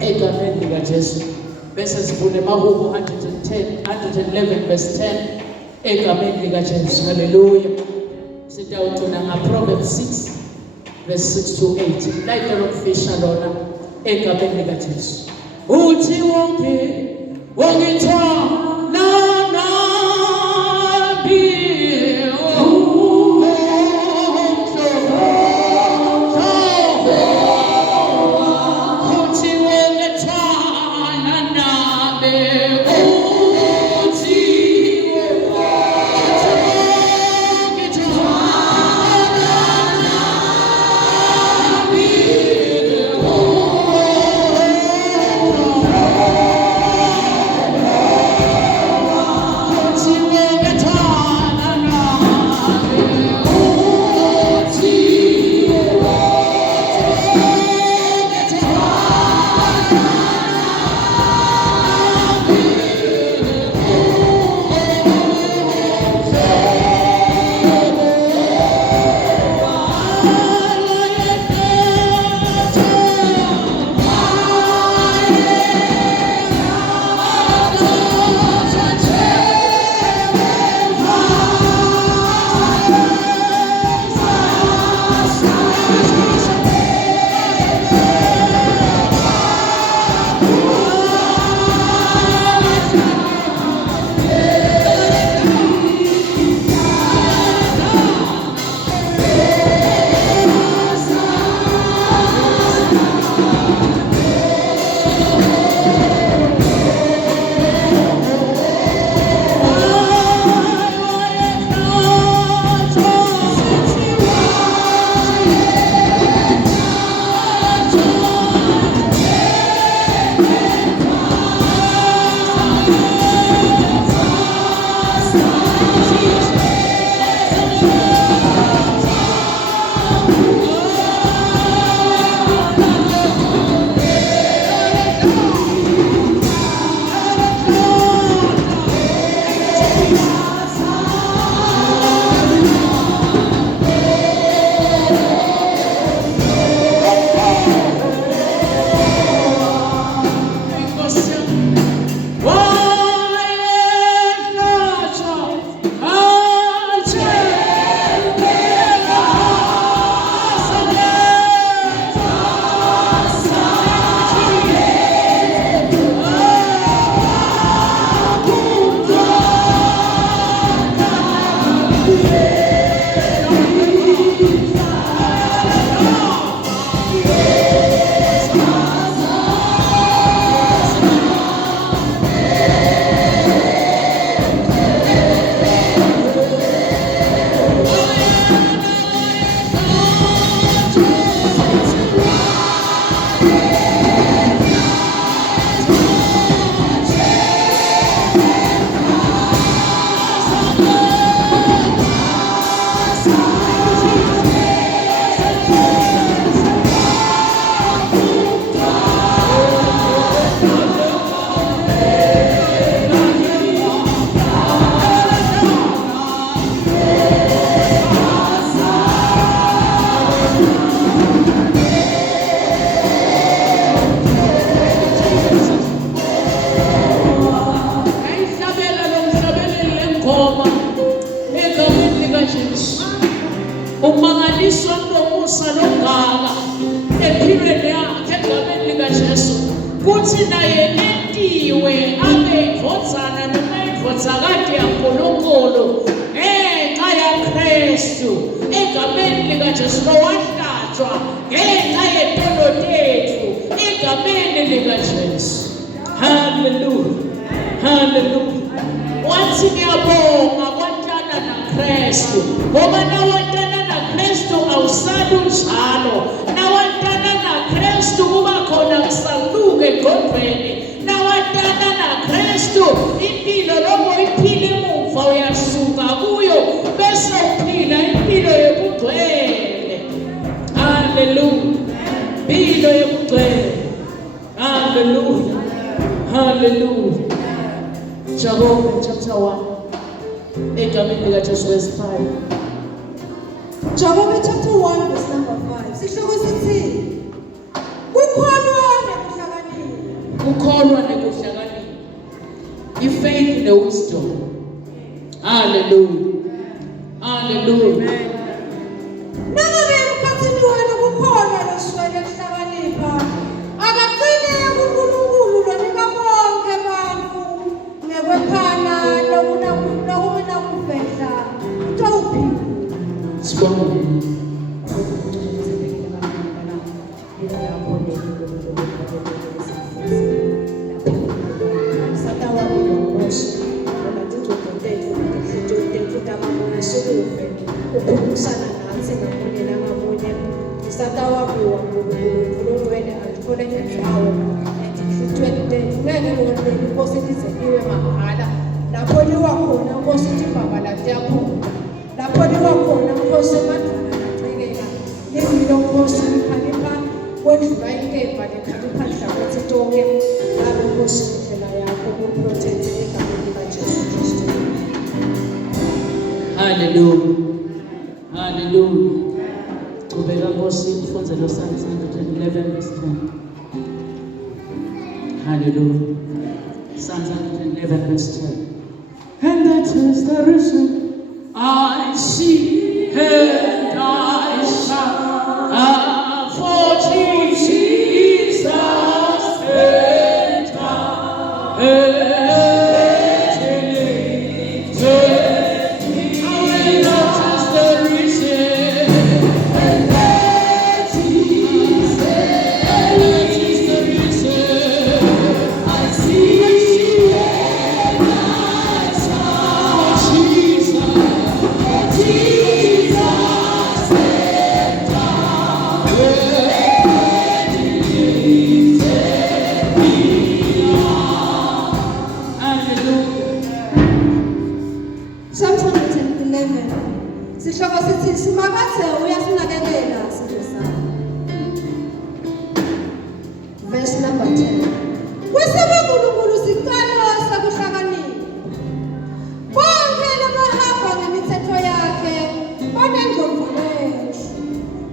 egameni likaJesu. Bese sivule eMahubo 111 verse 10 egameni likaJesu. Hallelujah. Sitawuthola ngaProverbs 6 verse 6 to 8. Like lokufisha lona egameni likaJesu. Uthi wonke wongithanda nabi umangaliswa nomusa logaka empilweni yakhe egameni likaJesu kuthi naye entiwe abe indvodzana noma indvodzakade yaNkulunkulu ngenxa yaKristu egameni likaJesu lowahlatshwa ngenxa yezono zethu egameni likaJesu. Hallelujah, hallelujah. Wathi ngiyabonga kwantana naKristu ngoba nawantana naKristu awusali unjalo, nawantana naKristu kuba khona kusaluka engqondweni, nawantana naKristu impilo lobo iphile emuva uyasuka kuyo bese uphila impilo yobungcwele. Hallelujah, impilo yobungcwele. Hallelujah, hallelujah. Job chapter 1 egameni likaJesu verse 5. Job chapter 1 verse number 5. Sihloko sithi kukhona nokuhlakanipha ukholwa nekuhlakanipha, i-faith ne-wisdom. Hallelujah. Hallelujah. Nangabe emkhathini wena kukhona loswele kuhlakanipha, akagcine kuNkulunkulu lonika bonke abantu ngekwephana nokumina kufehla utawuphila. Sibonge. Ukukhusana nathi ngamunye nangamunye isatawabiwa ngokuluwele athole indawo and ngeke ngeke Nkosi lizeliwe mahala lapho liwa khona Nkosi uthi baba la ndiyaphuma lapho liwa khona Nkosi emadlana lacekela lingilo Nkosi likhalipha kwedlula inkemba lekhalipha mhlabathi tonke ngabe Nkosi indlela yakho ukuprotect egameni likaJesu Kristu. Hallelujah. Hallelujah. Ubeka Nkosi ufunze lo Psalm 111 verse 10. Hallelujah. Psalm 111 verse 10. And that is the reason I see and I shall for Jesus enter. Psalm 111. Sihloko sithi simakathe uyasinakekela sithesa. Verse number 10. Kwesebe uNkulunkulu sicelo sakuhlakanipha. Bonke labahamba ngemithetho yakhe banengqondo.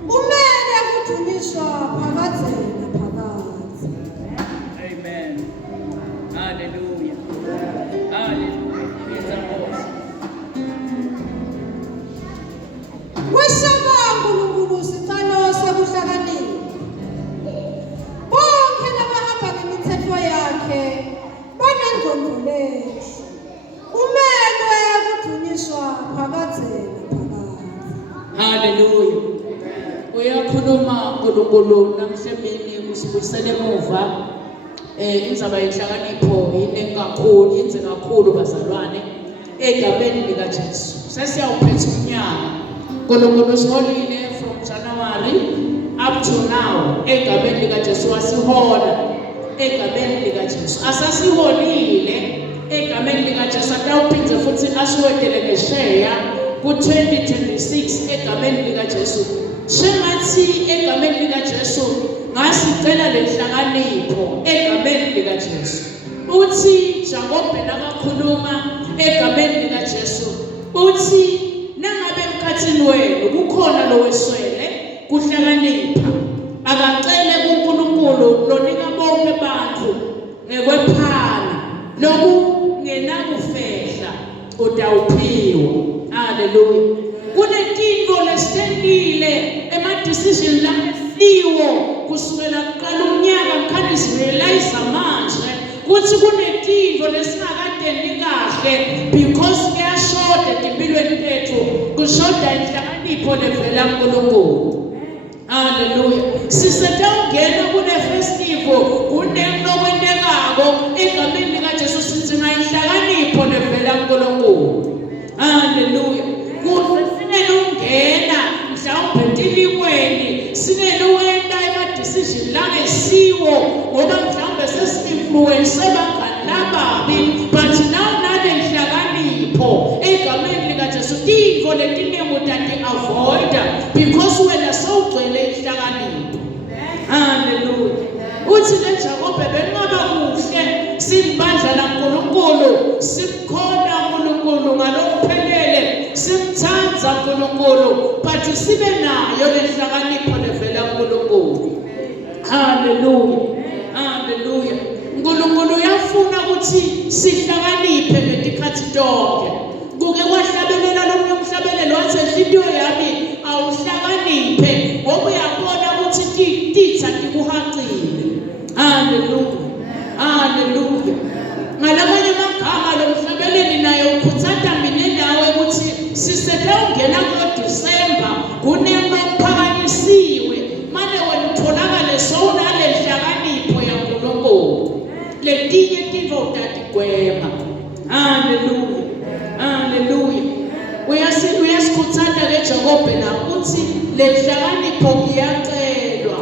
Kumele kudunyiswa phakathi naphakathi. Amen. Hallelujah. Hallelujah. Kwesebe uNkulunkulu sicelo sakuhlakanipha. Bonke labahamba ngemithetho yakhe banengqondo. Kumele kudunyiswa phakathi naphakathi. Hallelujah. Uyakhuluma uNkulunkulu namhlanje kusibuyisela emuva inzaba yenhlakanipho iningi kakhulu yenze kakhulu bazalwane egabeni lika Jesu. Sesiyawuphetha unyaka. uNkulunkulu siholile from January up to now egabeni lika Jesu wasihola egabeni lika Jesu. Asasiholile egameni lika Jesu atawuphindze futhi asiwedele ngesheya ku-2026 egameni lika Jesu. Shengathi egameni lika Jesu ngasicela lenhlakanipho egameni lika Jesu. Uthi Jakobe nakakhuluma egameni lika Jesu uthi nangabe emkhathini wenu kukhona loweswele kuhlakanipha akacele kuNkulunkulu lonika bonke abantu ngekwephana nokungenakufehla utawuphiwa. Hallelujah. Kunetinto lesitendile ema-decision lasiwo kusukela kuqala unyaka ngikhani sirealize manje kuthi kunetinto lesingakadeni kahle because kuyashoda empilweni tethu kushoda inhlakanipho levela kuNkulunkulu. Hallelujah. Sisetawungena kune festival kunenokwentekako egameni lika Jesu sithi ngayinhlakanipho levela kuNkulunkulu. Hallelujah. Kuze sinelungena mhlawumbe entilikweni sinelwenda ema-decision langesiwo ngoba mhlawumbe sesi-influence abangani lababi but nanenhlakanipho egameni lika Jesu tinto letiningi utati-avoida because wena sewugcwele inhlakanipho. Hallelujah. Uthi leJakobe benqaba kuhle simbandla laNkulunkulu simkhona uNkulunkulu ngalokuphelele simthanza uNkulunkulu but sibe nayo lenhlakanipho levela kuNkulunkulu. Hallelujah. Hallelujah. ukuthi sihlakaniphe ngetikhathi tonke. Kuke kwahlabelela lo mhlabelelo wathi inhliziyo yami awuhlakaniphe ngoba uyabona ukuthi titha tikuhaqile. Hallelujah. Hallelujah. Ngalamanye amagama lo mhlabeleli naye ukhuthata mina nawe ukuthi sisethe ungena ku December kunemba kuphakanyisiwe manje wena utholakale sowunale hlakanipho yaNkulunkulu. Letinye tinto utatigwema. Hallelujah. Hallelujah. Uyasikhuthaza ke Jacobe la uthi le hlakanipho iyacelwa.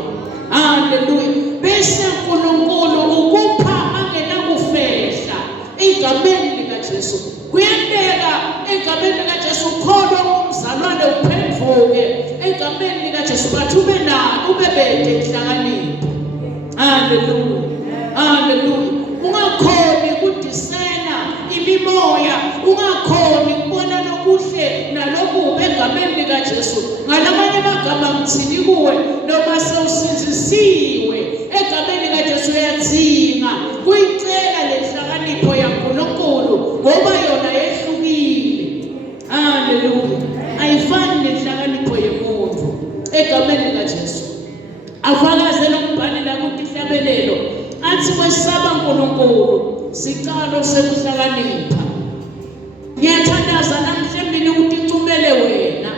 Hallelujah. Bese uNkulunkulu ukupha angenakufehla egameni likaJesu. Kuyenteka egameni likaJesu ukholwa umzalwane uphendvuke egameni likaJesu bathi ube bede ihlakanipho. Hallelujah. Hallelujah. Ungakhoni ukudisena imimoya, ungakhoni ukubona lokuhle nalokubi egameni likaJesu. Ngalamanye amagama ngithini kuwe noma sewusinzisiwe egameni likaJesu uyadzinga kuyicela lehlakanipho yaNkulunkulu ngoba yona yehlukile. Hallelujah. Ayifani nehlakanipho yemuntu egameni likaJesu. Afakazela umbhali la kuhlabelelo athi kwesaba uNkulunkulu sicalo sekuhlakanipha. Ngiyathandaza namhlanje ukuthi icumele wena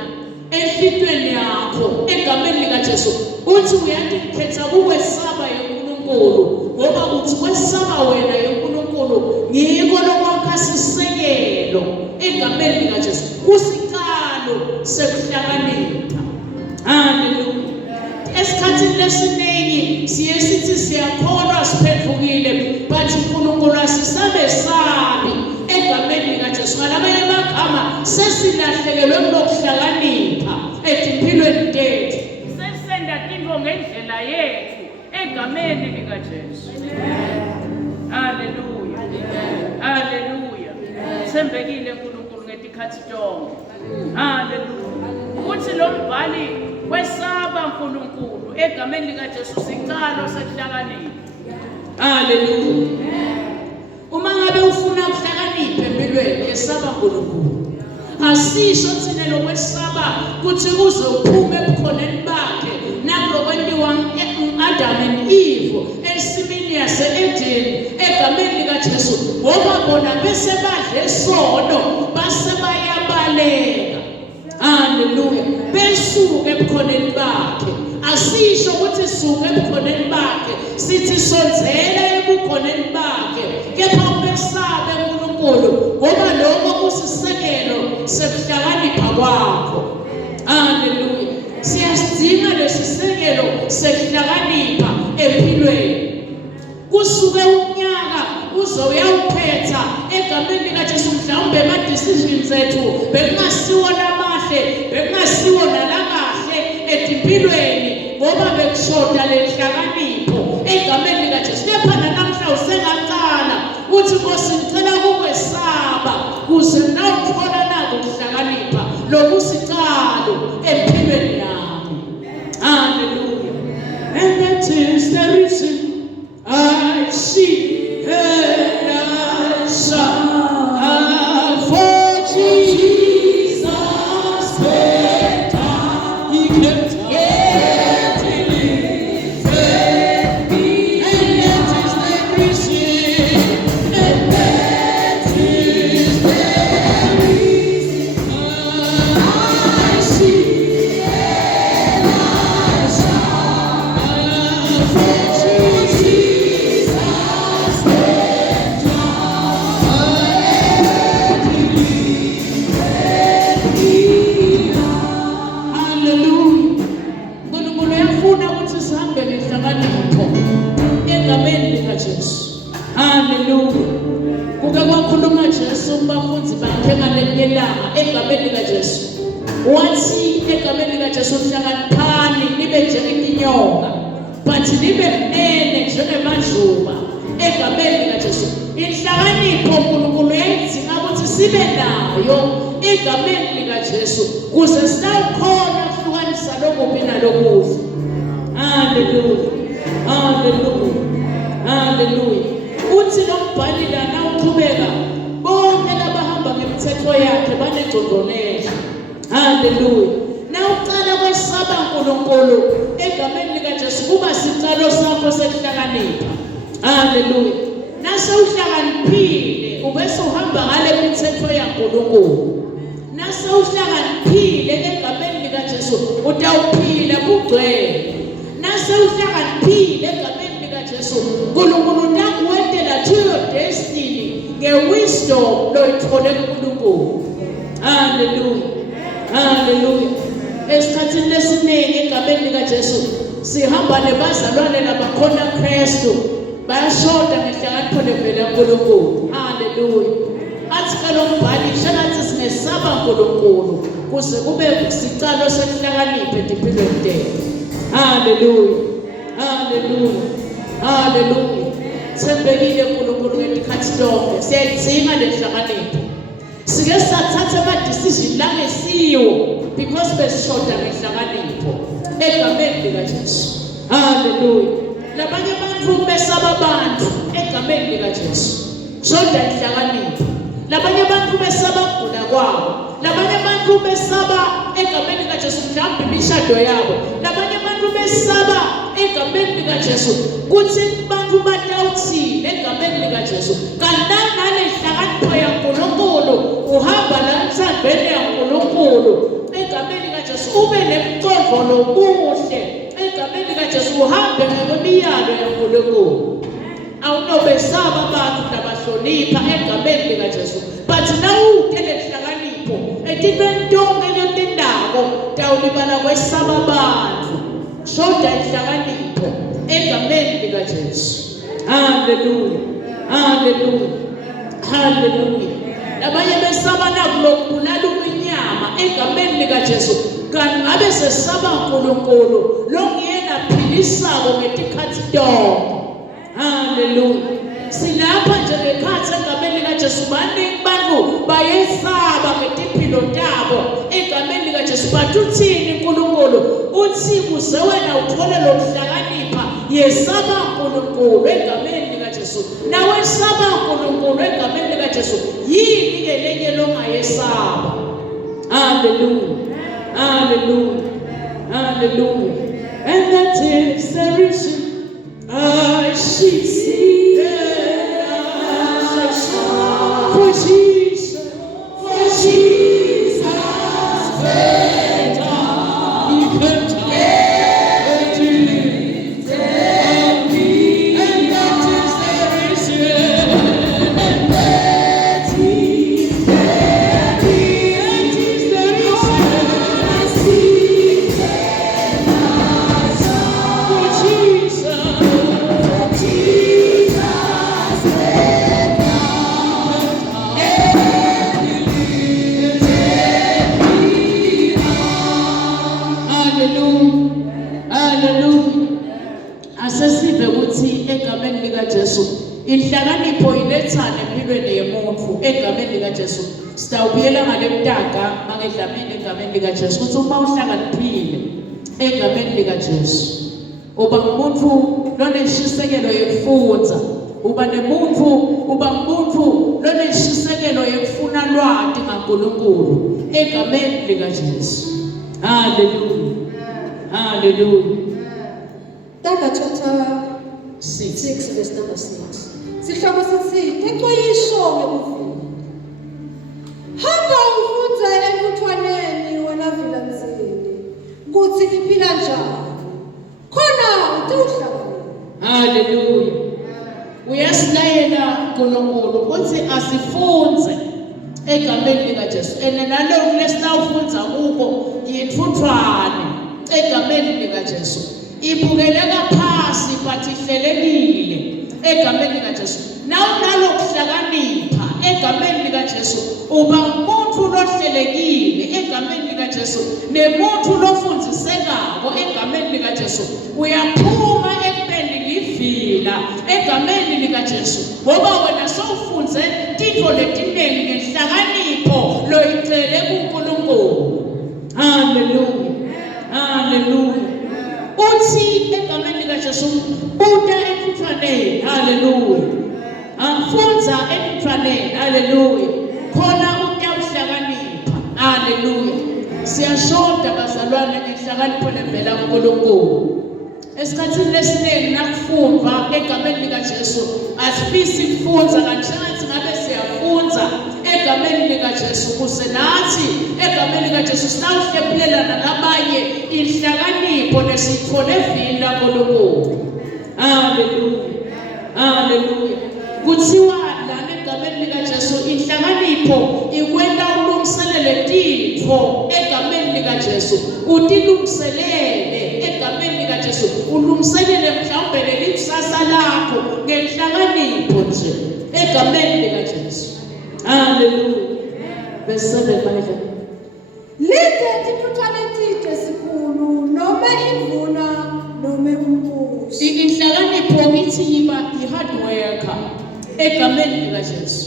enhlitweni yakho egameni likaJesu uthi uyathi ngikhetha ukwesaba yeNkulunkulu ngoba uthi kwesaba wena yeNkulunkulu ngiyiko lokwakha sisekelo egameni likaJesu kusicalo sekuhlakanipha. Hallelujah. Esikhathini lesiningi siye sithi siyakholwa siphendukile bathi uNkulunkulu asisabesabi egameni likaJesu. Ngalamanye amagama sesilahlekelwe ngokuhlakanipha empilweni tethu. Sesenda tinto ngendlela yethu egameni likaJesu. Hallelujah. Hallelujah. Sembekile uNkulunkulu ngetikhathi tonke. Hallelujah. Uthi lo mbhali kwesaba uNkulunkulu egameni likaJesu sicalo sekuhlakanipha. Hallelujah. Uma ngabe ufuna ukuhlakanipha empilweni yesaba uNkulunkulu asisho thina lokwesaba kuthi kuze uphume ebukhoneni bakhe nakulokwendiwa Adam and Eve esimini yase-Eden egameni likaJesu ngoba bona bese badle isono base bayabaleka. Hallelujah. Besuke ebukhoneni bakhe. Asisho ukuthi suke ebukhoneni bakhe sithi sonzela ebukhoneni bakhe kepha umesabe uNkulunkulu ngoba lokho kusisekelo sekuhlakanipha kwakho. Hallelujah. Siyasidinga lesisekelo sekuhlakanipha empilweni. Kusuke unyaka uzoyawuphetha egameni likaJesu mhlawumbe ama-decisions ethu bekungasiwo lamahle bekungasiwo nalakahle empilweni ngoba bekushoda lenhlakanipho egameni likaJesu. Kepha namhla usengaqala uthi Nkosi ngicela kukwesaba kuze nawuthola nako ukuhlakanipha lokusicalo empilweni yami. Hallelujah. And that is the reason I see and I shall for Jesus paid. He kept getting me, and that is the reason, and that is the reason I see and I shall for Jesus paid. Hallelujah. uNkulunkulu uyafuna ukuthi sihambe nehlakanipho egameni likaJesu. Hallelujah. Kuke kwakhuluma Jesu kubafundisi bakhe ngaleli langa egameni likaJesu. Wathi egameni likaJesu hlakaniphani nibe njengetinyoka but nibe mnene njengemadluba egameni likaJesu. Inhlakanipho uNkulunkulu uyayidinga ukuthi sibe nayo egameni likaJesu kuze sawukhona ukuhlukanisa lokubi nalokuhle. Hallelujah. Hallelujah. Hallelujah. Uthi lo mbhali lana imithetho yakhe banegcondoleza. Hallelujah. Nawucala kwesaba uNkulunkulu egameni likaJesu kuba sicelo sakho sekuhlakanipha. Hallelujah. Nase uhlakaniphile ubese uhamba ngale mithetho yaNkulunkulu. Nase uhlakaniphile egameni likaJesu utawuphila kugcwele. Nase uhlakaniphile egameni likaJesu uNkulunkulu uyakuwethela to your destiny ngewisdom loyithole kuNkulunkulu. Hallelujah. Hallelujah. Esikhathini lesiningi egameni likaJesu sihamba nebazalwane labakhona Kristu bayashoda ngehlakanipho levela kuNkulunkulu. Hallelujah. Athi lo mbhali shalathi singesaba uNkulunkulu kuze kube sicalo sekuhlakaniphe empilweni tethu. Hallelujah. Hallelujah. Hallelujah. Sembekile uNkulunkulu ngesikhathi sonke siyayidzinga lehlakanipho. Sike sathatha ama decision la ngesiwo because besishoda ngehlakanipho egameni likaJesu. Hallelujah. Labanye abantu besaba abantu egameni likaJesu. Shoda inhlakanipho. Labanye abantu besaba ukugula kwabo. Labanye abantu besaba egameni likaJesu mhlawumbe imishado yabo. Labanye abantu besaba egameni likaJesu kuthi abantu batawuthini egameni likaJesu. Kanti ngale hlakanipho yaNkulunkulu uhamba la emsandweni yaNkulunkulu egameni likaJesu ube nemqondo lobuhle egameni likaJesu uhambe ngemiyalo yaNkulunkulu. Awunobesaba abantu nabahlonipha egameni likaJesu. But nawukele hlakanipho etintwentonke lentindako tawulibala kwesaba abantu. Shoda ihlakanipho egameni likaJesu. Hallelujah. Hallelujah. Hallelujah. Labanye besaba nakulokubulala inyama egameni likaJesu kanti ngabe sesaba uNkulunkulu longiyena philisako ngetikhathi tonke. Hallelujah. Silapha nje ngekhathi egameni likaJesu baningi bantu bayesaba ngetiphilo tabo egameni likaJesu. But uthini uNkulunkulu? Uthi kuze wena uthole lokuhlakanipha yesaba uNkulunkulu egameni likaJesu. Nawe saba uNkulunkulu egameni likaJesu. Yini elenye longayesaba? Hallelujah. Hallelujah. Hallelujah. And that is the reason I should see for Jesus, better, He can take it, and that is the reason, and that is the Jesu. Inhlakanipho ilethana empilweni yemuntu egameni likaJesu. Sitawubuyela ngale mtaka mangedlamini egameni likaJesu. Kuthi uma uhlakaniphile egameni likaJesu uba umuntu loneshisekelo yekufundza, uba umuntu loneshisekelo yekufuna lwati ngaNkulunkulu egameni likaJesu. Hallelujah. Hallelujah. Tanga chapter 6 verse number 6. Sihloko sithi exwayisho ngokuvila. Hamba ufunze emthwaneni wena vilanzini. Kuthi iphila njani? Khona utuhlakanipha. Hallelujah. Uyasilayela uNkulunkulu ukuthi asifunze egameni likaJesu. Nalo lesitawufunza kuko yithuthwane egameni likaJesu. Ibukeleka phasi but ihlelekile egameni likaJesu. Nawunalo kuhlakanipha egameni likaJesu uba umuntu lohlelekile egameni likaJesu nemuntu lofundisekako egameni likaJesu. Uyaphuma ekubeni livila egameni likaJesu ngoba wena sowufunze tintfo letiningi ngehlakanipho loyicele kuNkulunkulu. Hallelujah. Hallelujah. Uthi egameni likaJesu buta emthwaneni. Hallelujah. Amfunza emthwaneni. Hallelujah. Khona Haleluya. Siyashoda bazalwane ngenhlakanipho levela kuNkulunkulu. Esikhathini lesiningi nakufundwa egameni likaJesu asifisi kufunza kanjani ngabe siyafunza egameni likaJesu kuze nathi egameni likaJesu sawuhlephulelana nabanye inhlakanipho lesithole evini laNkulunkulu. Haleluya. Haleluya. Kuthiwa lana egameni likaJesu inhlakanipho ikwenda ulungiselele titho egameni likaJesu utilungiselele egameni likaJesu ulungiselele mhlawumbe lelikusasa lakho ngenhlakanipho nje egameni likaJesu. Haleluya. Verse 7 manje. Lithe tithuthane tide sikhulu noma imvuna noma umbusi. Inhlakanipho ithi yiba i-hard worker egameni likaJesu.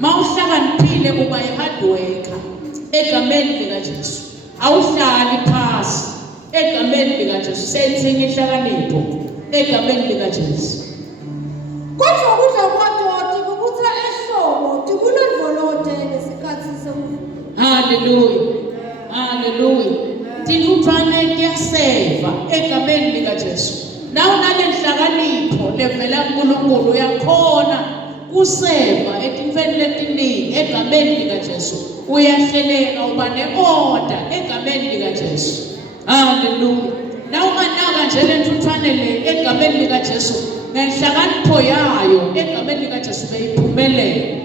Mawuhlakaniphile kuba i-hard worker egameni likaJesu. Awuhlali phasi egameni likaJesu. Senzeni inhlakanipho egameni likaJesu. Kodwa kudla kwadoti kubuza ehlobo tikulondvolote ngesikhathi semvula. Haleluya. Haleluya. Tithuthane kuyaseva egameni likaJesu. Nawu nalenhlakanipho levela kuNkulunkulu uyakhona kuseva etimfeni letiningi egameni likaJesu. Uyahleleka uba ne-order egameni likaJesu. Haleluya. Nawu manaka nje lenthuthane le egameni likaJesu ngenhlakanipho yayo egameni likaJesu beyiphumelela.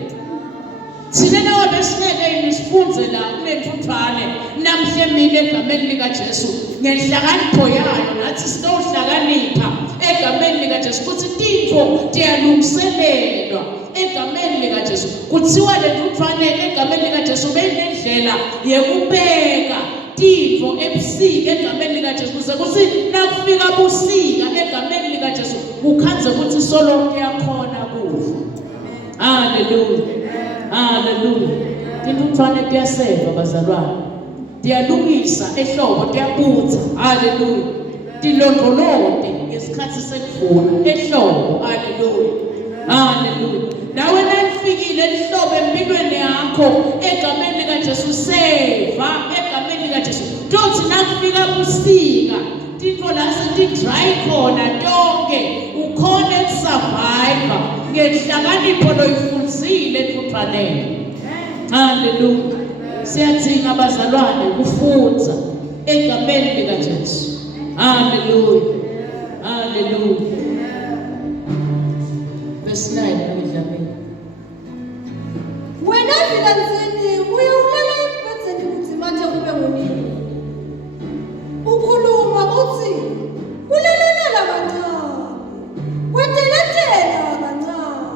Thina nawo besingeke nisifunze la kulenthuthane namhle mina egameni likaJesu ngenhlakanipho yayo nathi sinohlakanipha egameni likaJesu kuthi tintfo tiyalungiselelwa egameni likaJesu. Kuthiwa lenthuthane egameni likaJesu benendlela yekubeka tintfo ebusika egameni likaJesu kuze kuthi nakufika busika egameni likaJesu ukhanze ukuthi solonke yakhona kufa. Haleluya. Haleluya. Tinthuthane tiyaseva bazalwane. Tiyalungisa ehlobo tiyabutha. Haleluya. Tilondolote ngesikhathi sekuvuna ehlobo. Haleluya. Haleluya. Nawe nalifikile ehlobo empilweni yakho egameni likaJesu seva egameni likaJesu. Tothi nakufika busika tintfo la seti-dry khona tonke ukhona ukusurvive ngenhlakanipho loyifundzile entuthaneni. Haleluya. Siyadzinga bazalwane kufunza egameni likaJesu. Haleluya. Haleluya. Verse 9 Dlamini. Wena vilanzini uyawulela embhedzeni kuti manje kube ngunini. Ukhuluma uthi kulelelela kancane. Kweteletela kancane.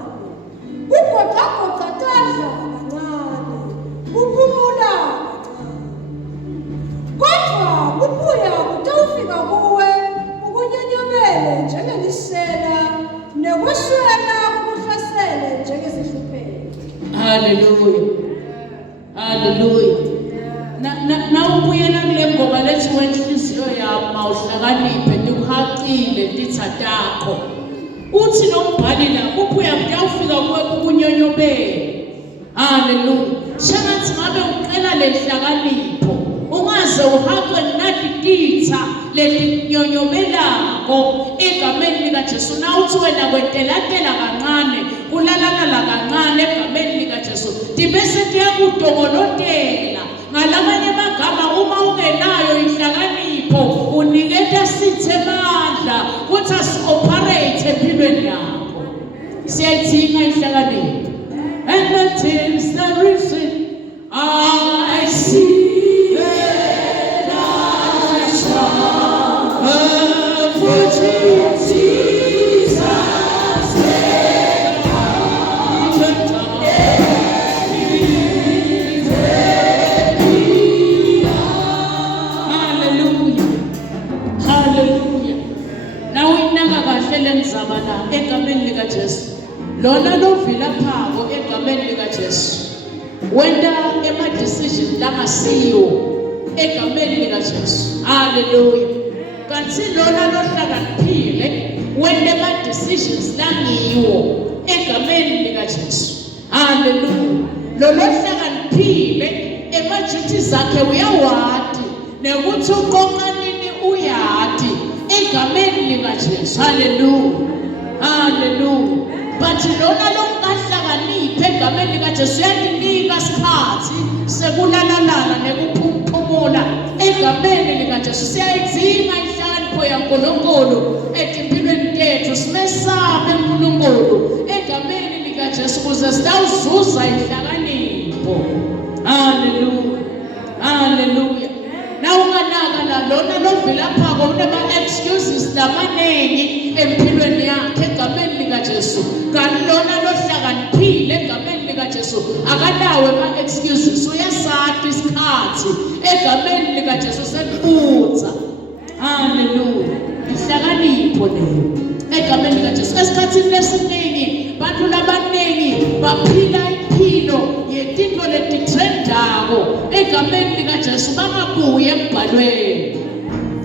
Ugoqagoqa tadla kancane. Uphumula kancane. Kodwa kubuya kutawufika kuwe ukunyenyebele njengelisela nekweshwela kukuhlasele njengezihluphelo. Haleluya. Haleluya. Na ubuyela kule ngoba lethi wenhliziyo yami mawuhlakaniphe ndikuhaqile nditha takho. Uthi nombhali la kubuya kuyawufika kuwe kukunyonyobele. Haleluya. Shanathi ngabe uqela lenhlakanipho ungaze uhaqwe nakititha letinyonyobelako egameni likaJesu. Nawuthi wena kwetelatela kancane kulalana kancane egameni likaJesu tibese tiyakudongolotela. Ngalamanye amagama uma ungenayo inhlakanipho uniketa sithe amandla ukuthi asi-operate empilweni yakho. Siyayidinga inhlakanipho. And the things that we see, I see. Egameni likaJesu lona lovila phako egameni likaJesu wenda ema-decision langasiyo egameni likaJesu. Haleluya. Kanti lona lohlakaniphile wenda ema-decisions langiwo egameni likaJesu. Haleluya. Lo lohlakaniphile emajithi zakhe uyawadi nekuthi uqoqa nini uyadi egameni likaJesu. Hallelujah, hallelujah. But lona longahlakaniphe egameni likaJesu uyalinika isikhathi sekulalalala nekuphumula egameni likaJesu. Siyayidzinga inhlakanipho yaNkulunkulu etimpilweni tethu, simesame uNkulunkulu egameni likaJesu ukuze sitawuzuza inhlakanipho. Hallelujah, hallelujah. Nawunganaka la lona lovelaphako unema-excuses lamaningi empilweni yakhe egameni likaJesu. Kanti lona lohlakaniphile egameni likaJesu akanawo ama-excuses, uyasati isikhathi egameni likaJesu seliphutha. Hallelujah, inhlakanipho leyo egameni likaJesu. Esikhathini lesiningi bantu labaningi baphila impilo yetinto letithrendako egameni likaJesu bangabuye embhalweni.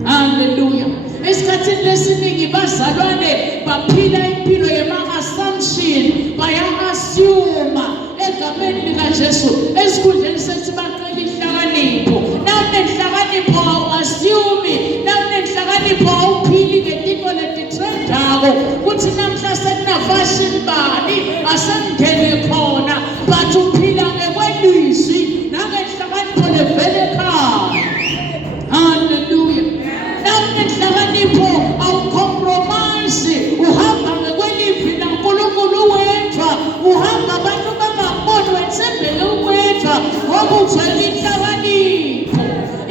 Hallelujah. Esikhathini lesiningi bazalwane baphila impilo yema-assumption, baya-assume egameni likaJesu. Esikhundleni sethi baqela inhlakanipho. Nawunenhlakanipho awu-assume, nawunenhlakanipho awuphili ngetinto letithrendako kuthi namhla sekunafashion bani asengene khona, but uphila ngekwelizwi nangenhlakanipho levele ekhaya. Hallelujah. Nawunenhlakanipho awucompromise, uhamba ngekwelivi laNkulunkulu wedwa, uhamba abantu bangaboni wethembele uwedwa ngoba ugcwele inhlakanipho.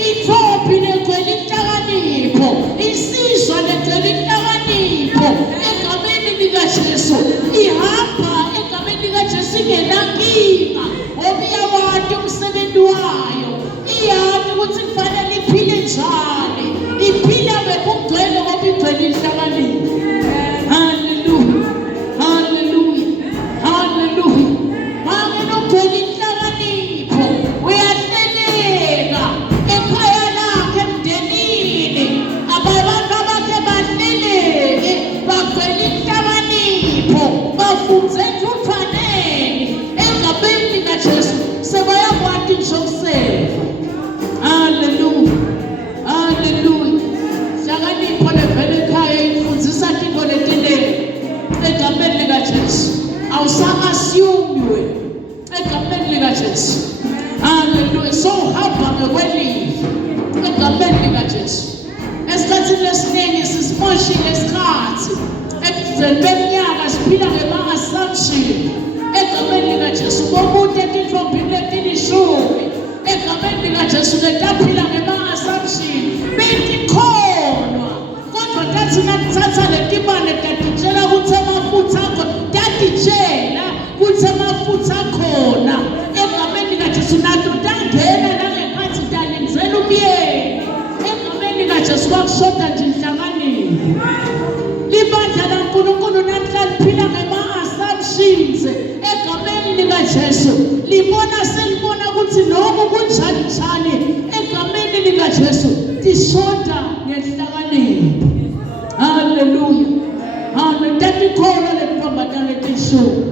Intfombi legcwele inhlakanipho, insizwa legcwele inhlakanipho egameni likaJesu ihamba egameni likaJesu ingenankinga ngoba iyawadi umsebenzi wayo, iyazi ukuthi kufanele iphile njani, iphila ngokugcwele ngoba igcwele inhlakanipho. Hallelujah, hallelujah, hallelujah. Mangena ugcwele inhlakanipho uyahleleka ekhaya lakhe emndenini, abantu abakhe bahleleke bagcwele inhlakanipho bafunze enhlutshwaneni egameni likaJesu sebayakwati ngisho ukusefa. Hallelujah, hallelujah. Inhlakanipho levele ekhaya ifundzisa tinto letinengi egameni likaJesu. Awusa-assume egameni likaJesu. Hallelujah. So hamba ngekwelivi egameni likaJesu. Esikhathini lesiningi sisimoshile isikhathi ekuzeni beminyaka siphila ngema-assumption egameni likaJesu. Bomuntu etintfombini letilishumi egameni likaJesu letaphila ngema-assumption betikholwa, kodwa tathi natithatha letibane tatitshela kutsi amafutha akho, tatitshela kutsi amafutha akhona egameni likaJesu nato tangena nangekhathi talenzela umyeni egameni likaJesu. Kwakushoda nje inhlakanipho. Libandla laNkulunkulu namhla liphila ngema-assumptions egameni likaJesu. Selibona ukuthi lokhu kunjani njani egameni likaJesu, tishoda ngenhlakanipho. Hallelujah, hallelujah. Tatikholwa letibambatana letishumi,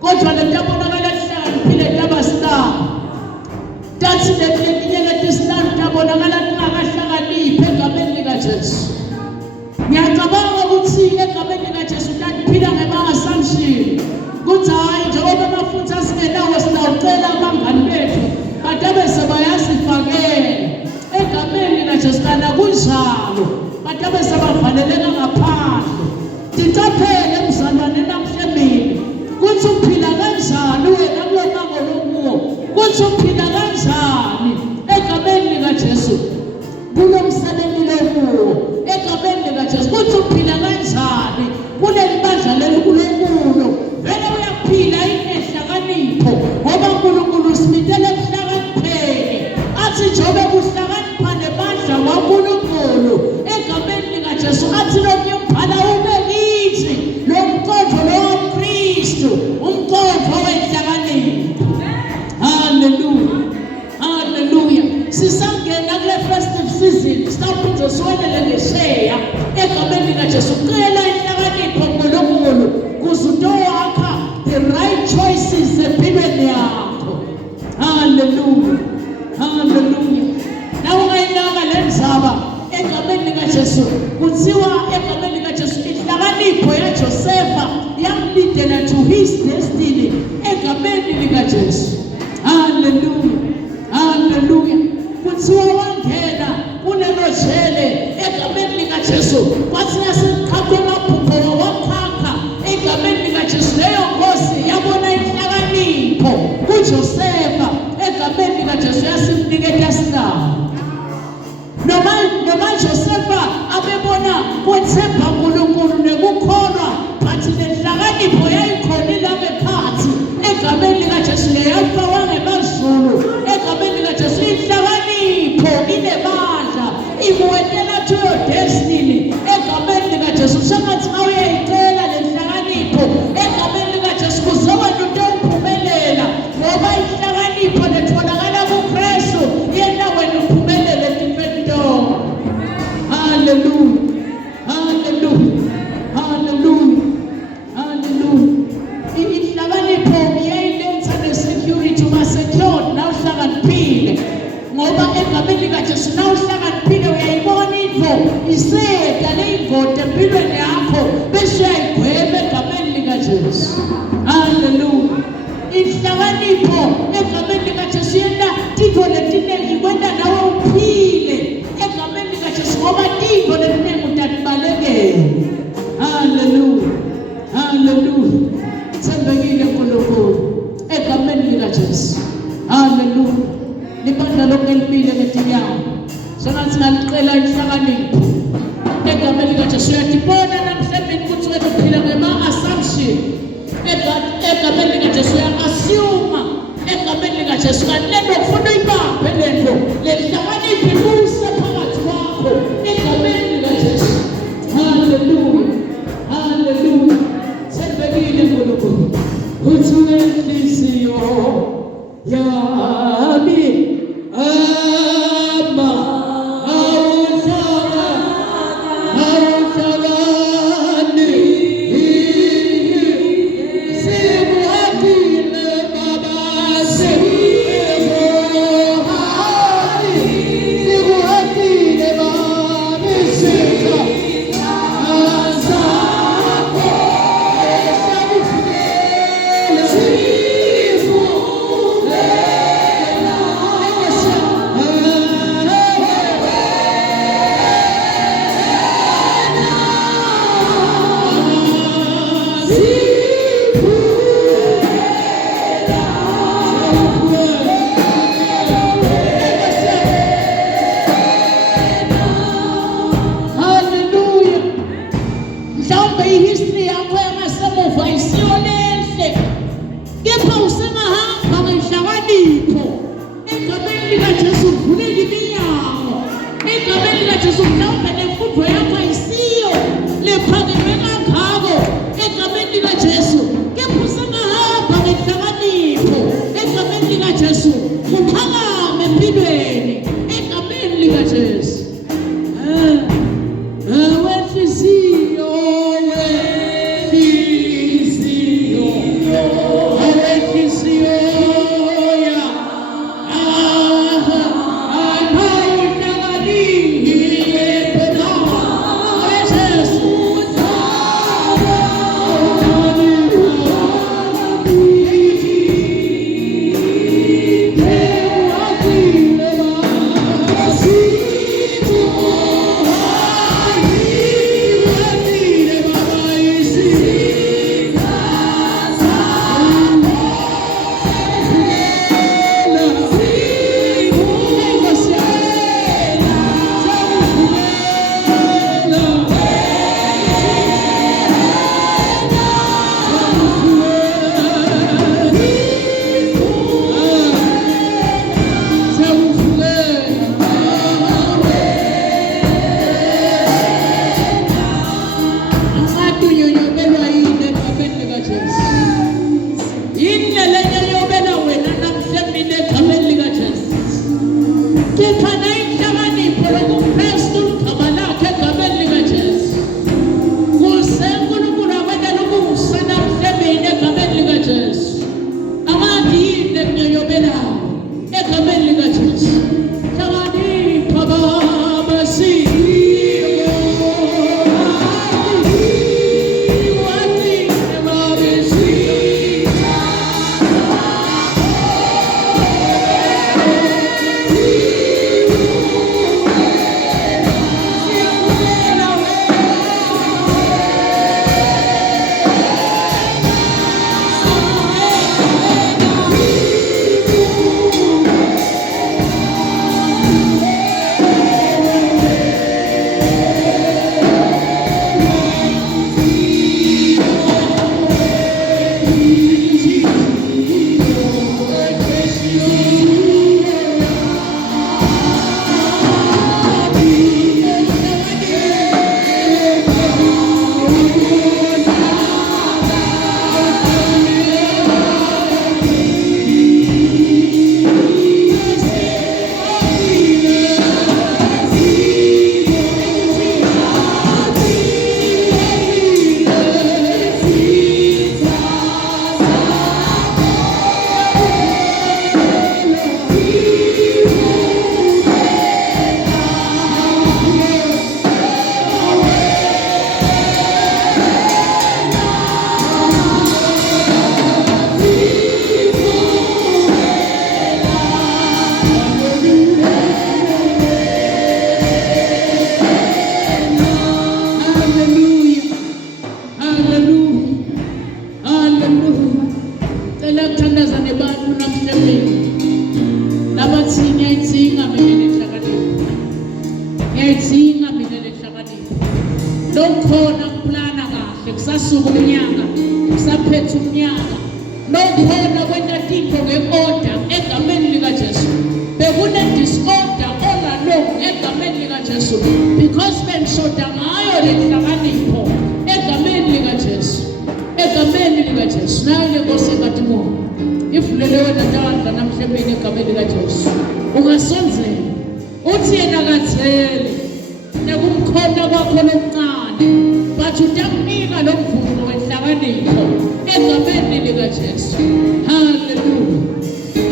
kodwa letabonakala lihlakaniphile tabastar. Tathi letinye letistar tabonakala tingakahlakaniphi egameni likaJesu. Ngiyacabanga ukuthi egameni likaJesu tatiphila ngema-assumption kuthi hayi njengoba amafutha asingenawo sitawucela abangani bethu batabe sebayasifakela egameni likaJesu. Kana kunjalo batabe sebavaleleka ngaphandle. Ticaphele mzalwane namhlemini kuthi uphila kanjani wena kulomango lokuwo, kuthi uphila kanjani egameni likaJesu kulo msebenzi lokuwo egameni likaJesu, kuthi uphila kanjani kuleli bandla lelikulekulo. Vele uyaphila inenhlakanipho ngoba uNkulunkulu usimitele kuhlakanipheni, athi njengoba kuhlakanipha nebandla kwaNkulunkulu egameni likaJesu, athi lokuyombhala ube lithi lomqondo lowaKristu, umqondo wenhlakanipho. Hallelujah, hallelujah. Sisangena kule festive season sitawuphinde siwelele ngesheya egameni likaJesu. Cela inhlakanipho kuNkulunkulu kuze utowakha the right choices empilweni yakho. Hallelujah. indlela to his destiny egameni likaJesu. Hallelujah. Hallelujah. Kuthiwa wangena kulelo jele egameni likaJesu. Kwathi yaseqhaqwe amaphupho wakhakha egameni likaJesu. Leyo nkosi yabona inhlakanipho kuJosefa egameni likaJesu yasimnikeza yasinaba. Noma Josefa abebona kwethemba uNkulunkulu nekukholwa bathi lenhlakanipho yayikhona ilabe phansi egameni likaJesu yayifakwa ngemazulu egameni likaJesu. Inhlakanipho inebandla imwetela to your destiny egameni likaJesu. Sengathi xa uyayicela lenhlakanipho egameni likaJesu kuzoba into uphumelela ngoba inhlakanipho letholakala kuKristu yena wena uphumelele empilweni yakho. Hallelujah. Hallelujah. Hallelujah. Hallelujah. Inhlakanipho iyayiletha nesecurity uma-secured na uhlakaniphile ngoba egameni likaJesu na uhlakaniphile uyayibona into isedale ivota empilweni yakho bese uyayigwema egameni likaJesu. Hallelujah. Inhlakanipho egameni likaJesu yena tiko letiningi kwenta nawe uphile egameni likaJesu ngoba tiko letiningi utalibalekela. Hallelujah. Hallelujah. Thembekile uNkulunkulu egameni likaJesu. Hallelujah. Libandla lonke liphile ngetinyawo. Sengathi ngalicela inhlakanipho egameni likaJesu. Uyadibona namhlanje ukuthi wena uphila ngema-assumption egameni likaJesu. Uya-assume egameni likaJesu kanti lento kufuna uyibambe lento lenhlakanipho ibuse phakathi kwakho egameni likaJesu. Hallelujah. Hallelujah. Thembekile uNkulunkulu uthi wenhliziyo yami ngiyabathandaza nebantu namhlanje labathi ngiyayidzinga mina lenhlakanipho, ngiyayidzinga mina lenhlakanipho. Lokukhona kuplana kahle kusasuka umnyaka, kusaphethe umnyaka, lokukhona kwenta tinto nge-order egameni likaJesu. Bekune disorder all along egameni likaJesu because bengishoda ngayo lenhlakanipho egameni likaJesu, egameni likaJesu. Nayo le Nkosi engadimona ivulele wena tandla namhlanje egameni likaJesu, ungasonzela uthi yena kathele nekumkhona kwakho lokuncane, but utamnika lo mvumo wenhlakanipho egameni likaJesu. Hallelujah,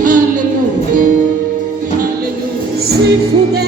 hallelujah, hallelujah. Sifube